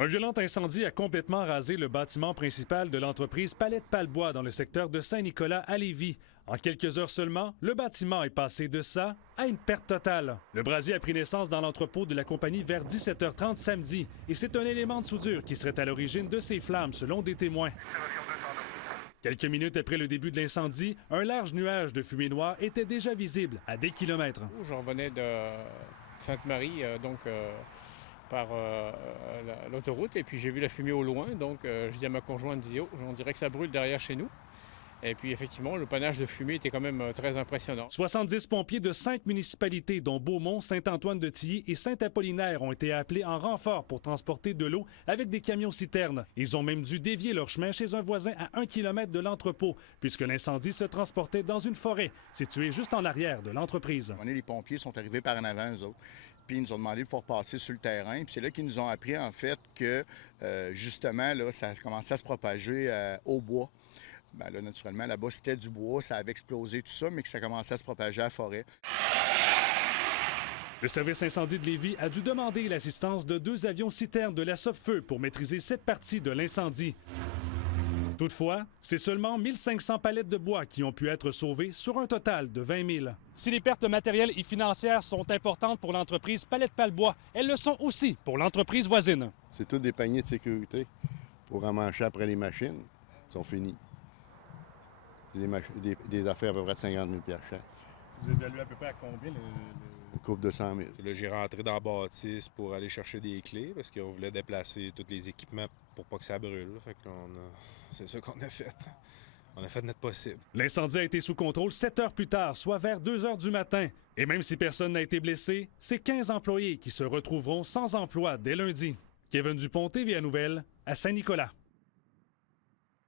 Un violent incendie a complètement rasé le bâtiment principal de l'entreprise Palette Palbois dans le secteur de Saint-Nicolas à Lévis. En quelques heures seulement, le bâtiment est passé de ça à une perte totale. Le brasier a pris naissance dans l'entrepôt de la compagnie vers 17h30 samedi et c'est un élément de soudure qui serait à l'origine de ces flammes selon des témoins. Quelques minutes après le début de l'incendie, un large nuage de fumée noire était déjà visible à des kilomètres. Je revenais de Sainte-Marie, par l'autoroute, et puis j'ai vu la fumée au loin, donc je dis à ma conjointe, on dirait que ça brûle derrière chez nous. Et puis effectivement, le panache de fumée était quand même très impressionnant. 70 pompiers de 5 municipalités, dont Beaumont, Saint-Antoine-de-Tilly et Saint-Apollinaire, ont été appelés en renfort pour transporter de l'eau avec des camions-citernes. Ils ont même dû dévier leur chemin chez un voisin à 1 km de l'entrepôt, puisque l'incendie se transportait dans une forêt située juste en arrière de l'entreprise. Les pompiers sont arrivés par en avant, eux autres. Puis ils nous ont demandé de faire passer sur le terrain. Puis c'est là qu'ils nous ont appris, en fait, que justement, là, ça a commencé à se propager au bois. Bien là, naturellement, là-bas, c'était du bois, ça avait explosé, tout ça, mais que ça commençait à se propager à la forêt. Le service incendie de Lévis a dû demander l'assistance de 2 avions citernes de la Sopfeu pour maîtriser cette partie de l'incendie. Toutefois, c'est seulement 1500 palettes de bois qui ont pu être sauvées sur un total de 20 000. Si les pertes matérielles et financières sont importantes pour l'entreprise Palette Palbois, elles le sont aussi pour l'entreprise voisine. C'est tous des paniers de sécurité pour emmancher après les machines. Ils sont finis. Des affaires à peu près de 50 000 chaque. Vous évaluez à peu près à combien Une coupe de 100 000. Là, j'ai rentré dans la bâtisse pour aller chercher des clés parce qu'on voulait déplacer tous les équipements pour pas que ça brûle. Fait c'est ça qu'on a fait. On a fait notre possible. L'incendie a été sous contrôle 7 heures plus tard, soit vers 2 heures du matin. Et même si personne n'a été blessé, c'est 15 employés qui se retrouveront sans emploi dès lundi. Kevin Dupont, TVA Nouvelles, à Saint-Nicolas.